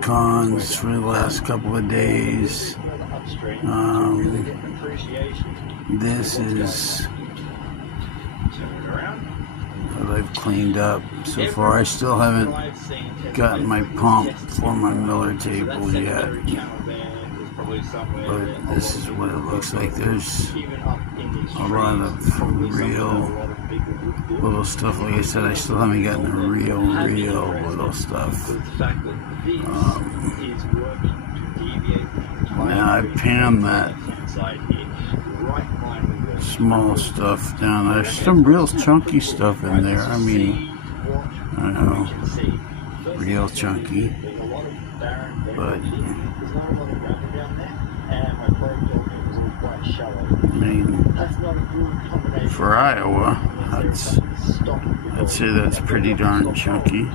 pecans for the last couple of days. This is what I've cleaned up so far. I still haven't gotten my pump for my Miller table yet, but this is what it looks like. There's a lot of real little stuff. Like I said, I still haven't gotten the real little stuff. Now I pan that small stuff down. There's some real chunky stuff in there. I mean, I don't know, real chunky, but I mean, for Iowa, I'd say that's pretty darn chunky.